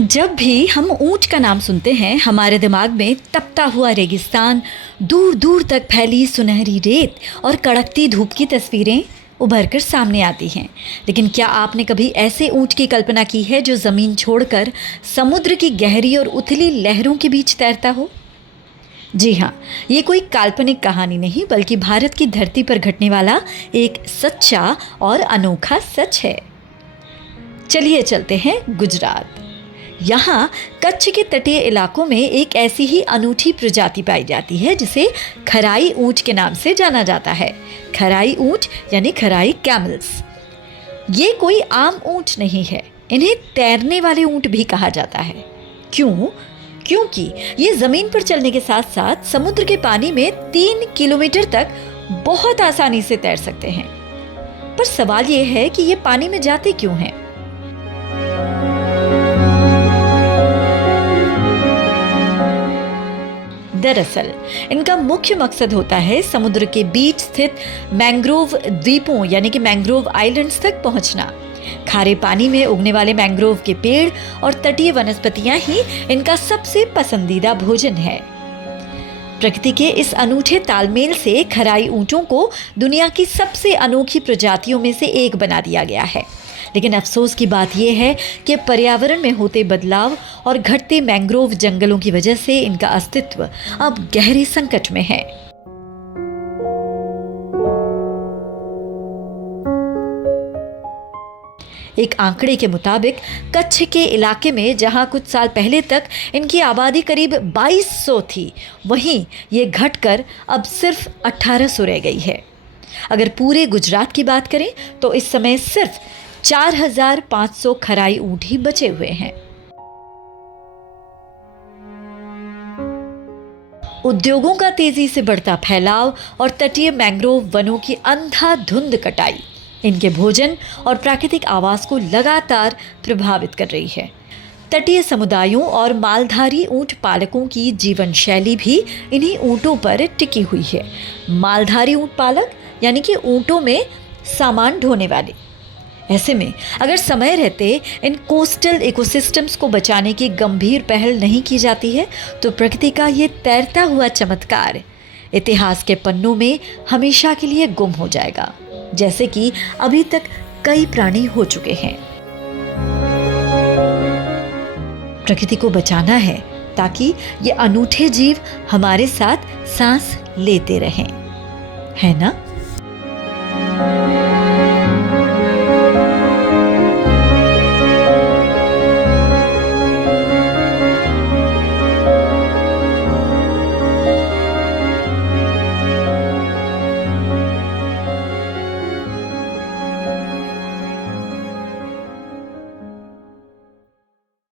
जब भी हम ऊंट का नाम सुनते हैं, हमारे दिमाग में तपता हुआ रेगिस्तान, दूर दूर तक फैली सुनहरी रेत और कड़कती धूप की तस्वीरें उभर कर सामने आती हैं। लेकिन क्या आपने कभी ऐसे ऊंट की कल्पना की है जो ज़मीन छोड़कर समुद्र की गहरी और उथली लहरों के बीच तैरता हो? जी हाँ, ये कोई काल्पनिक कहानी नहीं बल्कि भारत की धरती पर घटने वाला एक सच्चा और अनोखा सच है। चलिए चलते हैं गुजरात। यहाँ कच्छ के तटीय इलाकों में एक ऐसी ही अनूठी प्रजाति पाई जाती है जिसे खराई ऊंट के नाम से जाना जाता है। खराई ऊंट यानी खराई कैमल्स। ये कोई आम ऊंट नहीं है, इन्हें तैरने वाले ऊंट भी कहा जाता है। क्यों? क्योंकि ये जमीन पर चलने के साथ साथ समुद्र के पानी में 3 किलोमीटर तक बहुत आसानी से तैर सकते हैं। पर सवाल ये है कि ये पानी में जाते क्यों हैं? दरअसल इनका मुख्य मकसद होता है समुद्र के बीच स्थित मैंग्रोव द्वीपों यानी कि मैंग्रोव आइलैंड्स तक पहुंचना। खारे पानी में उगने वाले मैंग्रोव के पेड़ और तटीय वनस्पतियां ही इनका सबसे पसंदीदा भोजन है। प्रकृति के इस अनूठे तालमेल से खराई ऊंटों को दुनिया की सबसे अनोखी प्रजातियों में से एक बना दिया गया है। लेकिन अफसोस की बात यह है कि पर्यावरण में होते बदलाव और घटते मैंग्रोव जंगलों की वजह से इनका अस्तित्व अब गहरे संकट में है। एक आंकड़े के मुताबिक कच्छ के इलाके में जहां कुछ साल पहले तक इनकी आबादी करीब 2200 थी, वहीं ये घटकर अब सिर्फ 1800 रह गई है। अगर पूरे गुजरात की बात करें तो इस समय सिर्फ 4500 खराई ऊंट ही बचे हुए हैं। उद्योगों का तेजी से बढ़ता फैलाव और तटीय मैंग्रोव वनों की अंधाधुंध कटाई इनके भोजन और प्राकृतिक आवास को लगातार प्रभावित कर रही है। तटीय समुदायों और मालधारी ऊंट पालकों की जीवन शैली भी इन्हीं ऊंटों पर टिकी हुई है। मालधारी ऊंट पालक यानी कि ऊंटों में सामान ढोने वाले। ऐसे में अगर समय रहते इन कोस्टल इकोसिस्टम्स को बचाने की गंभीर पहल नहीं की जाती है तो प्रकृति का ये तैरता हुआ चमत्कार इतिहास के पन्नों में हमेशा के लिए गुम हो जाएगा, जैसे कि अभी तक कई प्राणी हो चुके हैं। प्रकृति को बचाना है ताकि ये अनूठे जीव हमारे साथ सांस लेते रहें, है ना?